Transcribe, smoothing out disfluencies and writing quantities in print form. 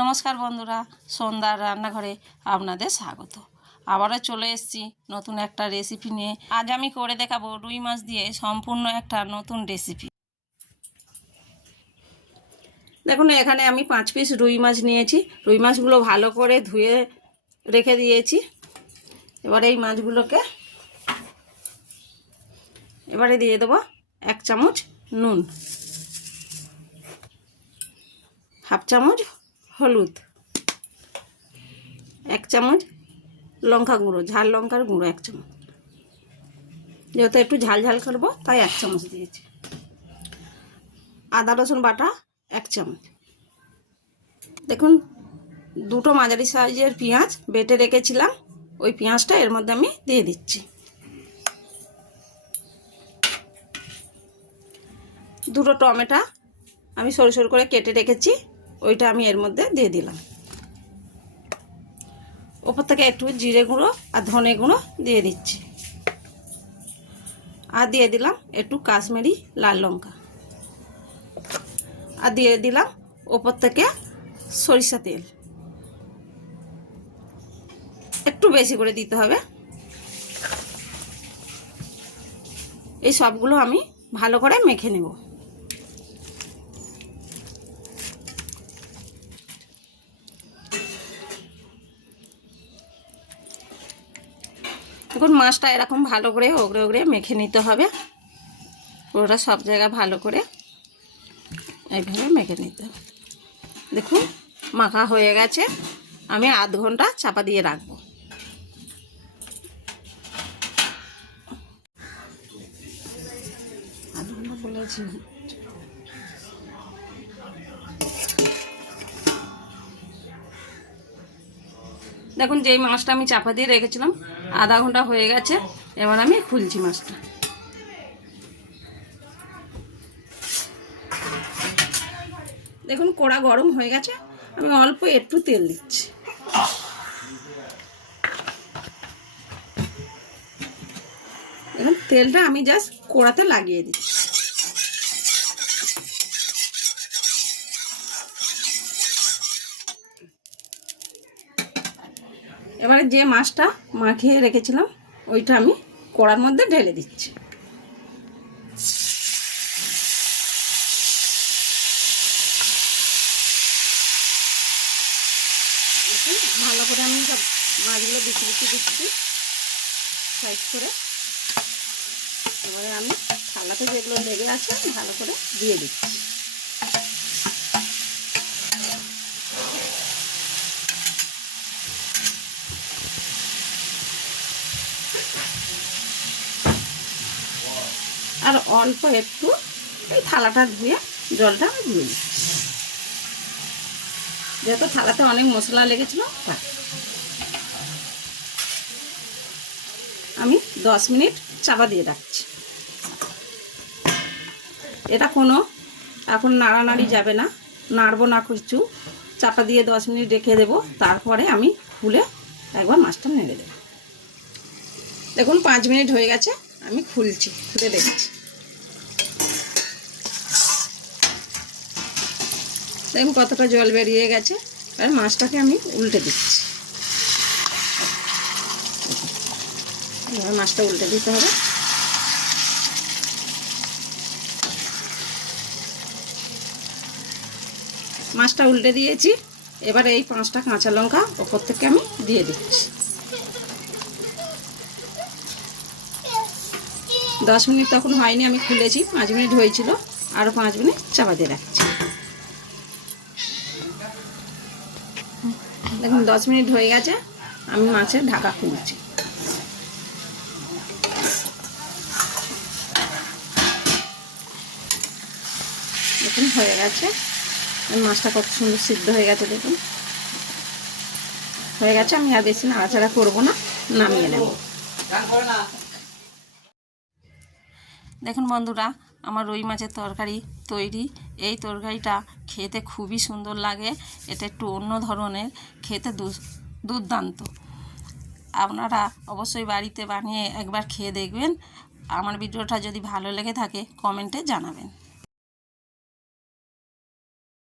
নমস্কার বন্ধুরা, সন্ধ্যার রান্নাঘরে আপনাদের স্বাগত। আবারও চলে এসেছি নতুন একটা রেসিপি নিয়ে। আজ আমি করে দেখাবো রুই মাছ দিয়ে সম্পূর্ণ একটা নতুন রেসিপি। দেখুন, এখানে আমি 5 পিস রুই মাছ নিয়েছি। রুই মাছগুলো ভালো করে ধুয়ে রেখে দিয়েছি। এবারে এই মাছগুলোকে এবারে দিয়ে দেবো 1 চামচ নুন, 1/2 চামচ হলুদ, 1 চামচ লঙ্কা গুঁড়ো, ঝাল লঙ্কার গুঁড়ো 1 চামচ, যেহেতু একটু ঝাল ঝাল করবো তাই 1 চামচ দিয়েছি। আদা রসুন বাটা 1 চামচ। দেখুন, দুটো মাঝারি সাইজের পেঁয়াজ বেটে রেখেছিলাম, ওই পেঁয়াজটা এর মধ্যে আমি দিয়ে দিচ্ছি। দুটো টমেটো আমি সরু সরু করে কেটে রেখেছি, ওইটা আমি এর মধ্যে দিয়ে দিলাম। ওপর থেকে একটু জিরে গুঁড়ো আর ধনে গুঁড়ো দিয়ে দিচ্ছি, আর দিয়ে দিলাম একটু কাশ্মীরি লাল লঙ্কা, আর দিয়ে দিলাম ওপর থেকে সরিষা তেল। একটু বেশি করে দিতে হবে। এই সবগুলো আমি ভালো করে মেখে নেব। দেখুন, মাছটা এরকম ভালো করে ওগড়ে ওগড়ে মেখে নিতে হবে। পুরোটা সব জায়গায় ভালো করে এইভাবে মেখে নিতে হবে। দেখুন, মাখা হয়ে গেছে। আমি আধ ঘন্টা চাপা দিয়ে রাখবো। আধ ঘন্টা বলেছি। দেখুন, যেই মাছটা আমি চাপা দিয়ে রেখেছিলাম আধা ঘন্টা হয়ে গেছে। এবার আমি খুলছি মাছটা। দেখুন, কড়া গরম হয়ে গেছে। আমি অল্প একটু তেল দিচ্ছি। দেখুন, তেলটা আমি জাস্ট কড়াতে লাগিয়ে দিচ্ছি। এবারে যে মাছটা মাখিয়ে রেখেছিলাম ওইটা আমি কড়ার মধ্যে ঢেলে দিচ্ছি। ভালো করে আমি সব মাছগুলো বিচি বিচি দিচ্ছি সাইড করে। এবারে আমি থালাতে যেগুলো লেগে আছে ভালো করে দিয়ে দিচ্ছি। আর অল্প একটু এই থালাটা ধুয়ে জলটা আমি ধুয়ে দিচ্ছি, যেহেতু থালাতে অনেক মশলা লেগেছিল। আমি 10 মিনিট চাপা দিয়ে রাখছি। এটা কোনো এখন নাড়ানাড়ি যাবে না, নাড়বো না কিছু। চাপা দিয়ে 10 মিনিট রেখে দেবো, তারপরে আমি খুলে একবার মাছটা নেড়ে দেবো। দেখুন, 5 মিনিট হয়ে গেছে। আমি খুলছি, খুলে দেখছি। দেখুন কতটা জল বেরিয়ে গেছে। আর মাছটাকে আমি উল্টে দিচ্ছি। এবার মাছটা উল্টে দিতে হবে। মাছটা উল্টে দিয়েছি। এবার এই 5টা কাঁচা লঙ্কা ওপর থেকে আমি দিয়ে দিচ্ছি। 10 মিনিট তখন হয়নি, আমি খুলেছি। 5 মিনিট হয়েছিল, আরও 5 মিনিট চাপা দিয়ে রাখছি। দেখুন, 10 মিনিট হয়ে গেছে। আমি মাছের ঢাকা খুলছি। দেখুন, হয়ে গেছে। মাছটা কত সুন্দর সিদ্ধ হয়ে গেছে। দেখুন, হয়ে গেছে। আমি আর বেশি নাড়াচাড়া করবো না, নামিয়ে নেব। দেখুন বন্ধুরা, আমার রুই মাছের তরকারি তৈরি। এই তরকারিটা খেতে খুবই সুন্দর লাগে। এটা একটু অন্য ধরনের, খেতে দুর্দান্ত। আপনারা অবশ্যই বাড়িতে বানিয়ে একবার খেয়ে দেখবেন। আমার ভিডিওটা যদি ভালো লেগে থাকে কমেন্টে জানাবেন।